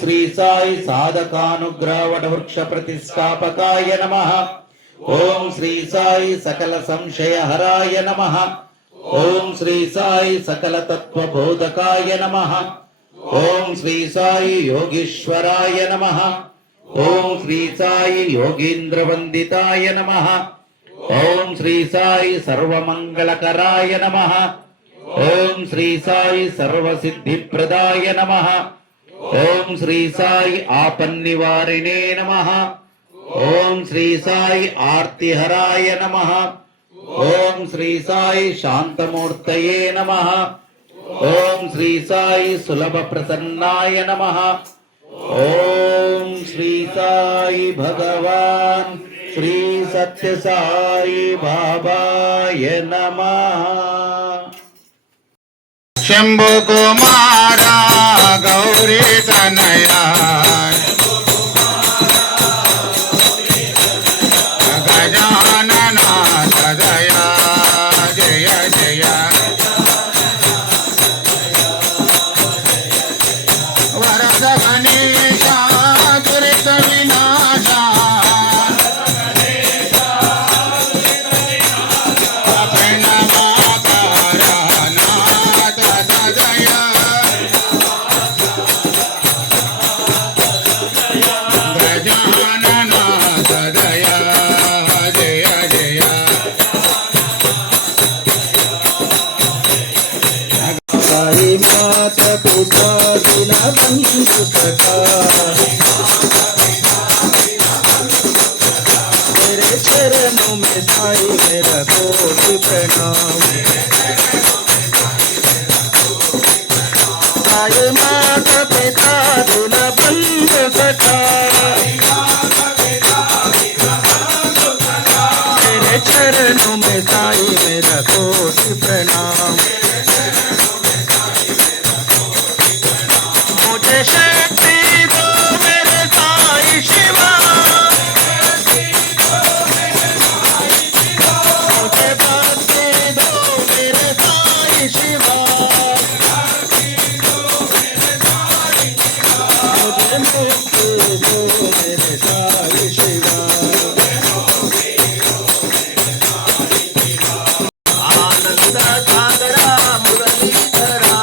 श्री साई साधकानुग्रह वटवृक्ष प्रतिष्ठापकाय नमः। ओम श्री साई सकल संशय हराय नमः। ओम श्री साई सकल तत्व बोधकाय नमः। ओम श्री साई योगीश्वराय नमः। ओम श्री साई योगींद्र वंदिताय नमः। ओम श्री साई सर्वमंगलकराय नमः। ओम श्री साई सर्वसिद्धिप्रदाय नमः। ओम श्री साई आपन्निवारिणे नमः। ओम श्री साई आर्तिहराय नमः। ओम श्री साई शांतमूर्तये नमः। ओम श्री साई सुलभ प्रसन्नाय नमः। ओम श्री साई भगवान श्री सत्य साई बाबाय नमः। शंभु कुमारा गौरी तनया गजानना सदया जय जय वरद गणेशा दुरित विनाशा माता पिता बिना बंधु सखा तेरे चरणों में साई मेरा कोटि प्रणाम। साई माता पिता बिना बंधु सखा तेरे चरणों में साई मेरा कोटि प्रणाम। शक्ति दो मेरे साई शिवा मुझे भक्ति दो मेरे साई शिवा मुझे मुक्ति दो मेरे साई शिवा। आनंद सागरा मुरलीधरा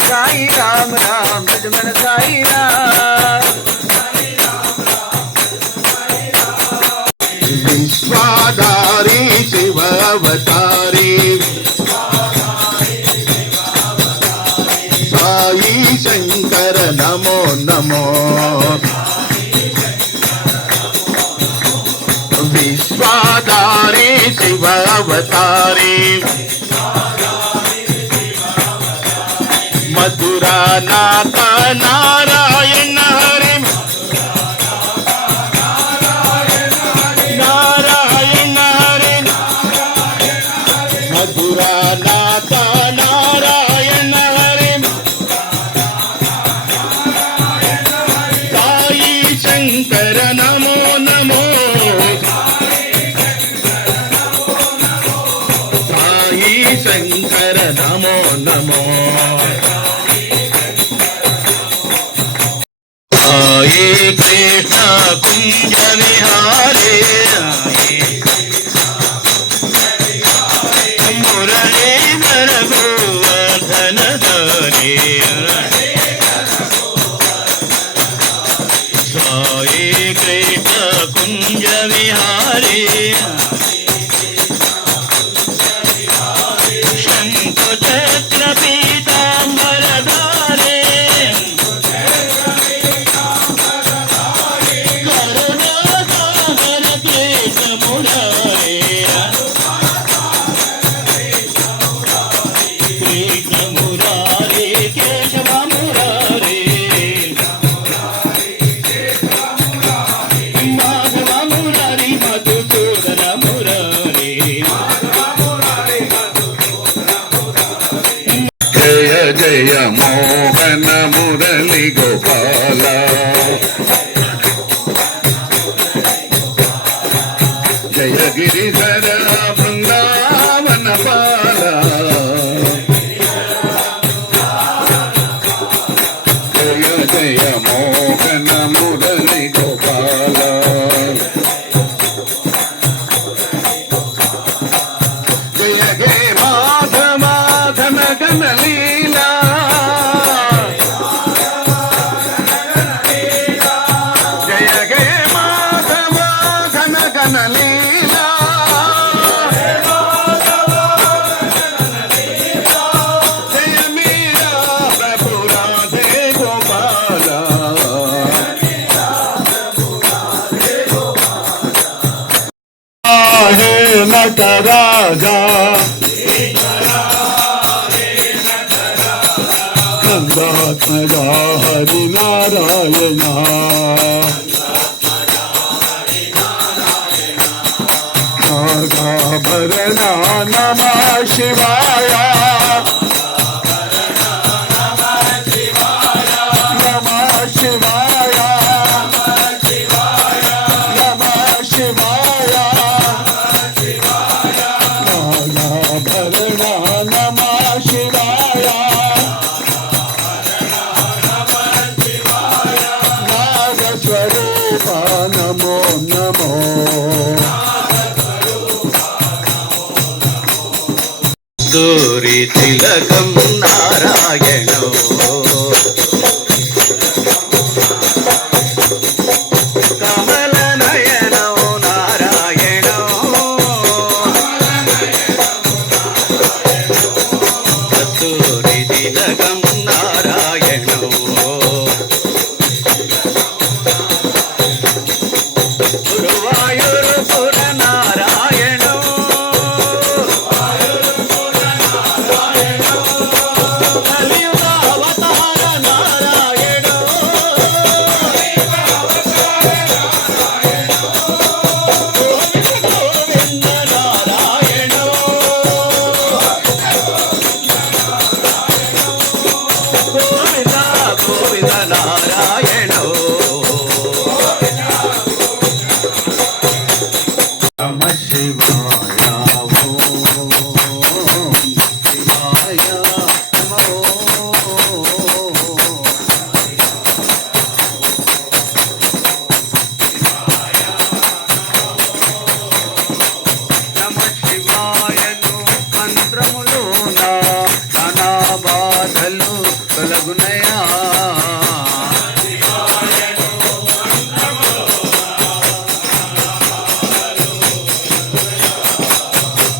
साई राम राम भजमन साई राम। विश्वाधारी शिव अवतारी साई शंकर नमो नमो। विश्वाधारी शिव अवतारी मथुरा नाथ नारायण हरि नारायण శంకర నమో నమో సాయి కృష్ణ కుంజ విహారే మురళీధర గోవర్ధన ధరే సాయి కృష్ణ కుంజ విహారే శంఖ చక్ర పీతాంబర ధారే కరుణాసాగర కృష్ణ మురారే కృష్ణ మురారే కేశవ మురారే మాధవ మురారి మధుసూదన మురారే జయ జయ మోహన మురళి గోపాల జయ గిరిధర బృందావన బాల జయ జయ మోహన మురళి గోపాల జయ హే మాధవ ఘన ఘన లీలా జయ హే మాధవ ఘన ఘన లీలా జయ మీరా ప్రభు రాధే గోపాల హే నటరాజా నందాత్మజా హరి నారాయణ నాగాభరణ నమ శివాయ నమ శివాయ నమ శివాయ నాగాభరణ నమ శివాయ నాగస్వరూప నమో నమో కస్తూరి తిలకం నారాయణ కమల నయన నారాయణ కస్తూరి తిలకం నారాయణ గురువాయూరుపుర నారాయణ కలియుగావతార నారాయణ గోవింద నారాయణ గోవింద గోవింద నారాయణ నమ శివాయ ఓం శివాయ నమో నమ శివాయను మంత్రములోన నానా బాధలు కలుగునయా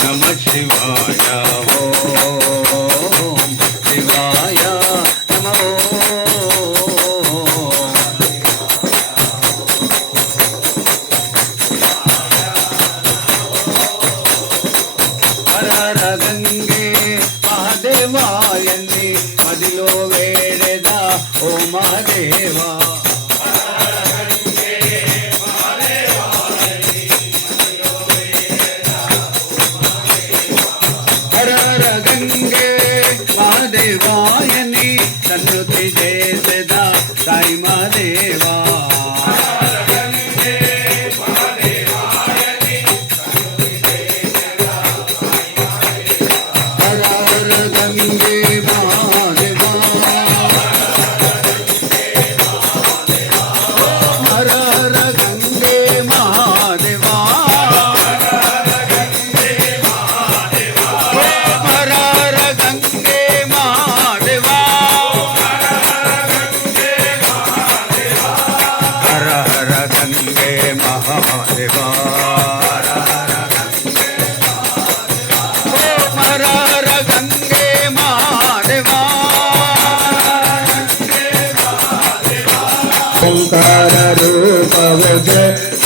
నమ శివాయ ఓం శివాయ నమో హర హర గంగే మహదేవాయన్ని మదిలో వేడెదా ఓ మహదేవా హర హర గంగే మహదేవాయని సన్నుతి చేసెదా సాయి మహదేవా హర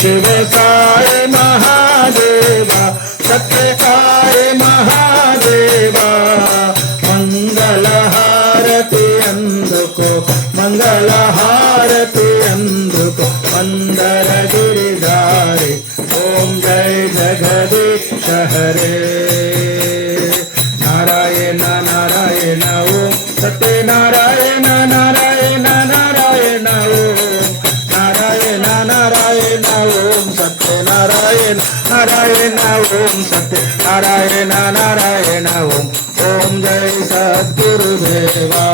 शिव साई महादेवा सत्य साई महादेवा मंगल हारति अंदुको मंगल हारति अंदुको मंदर गिरिधारी ओम जय जगदीश हरे नारायण नारायण ओम सत्य नारायण नारायण नारायण ओम नारायण नारायण ओम सत्य नारायण नारायण ओम सत्य नारायण नारायण ओम ओम जय सद्गुरुदेवा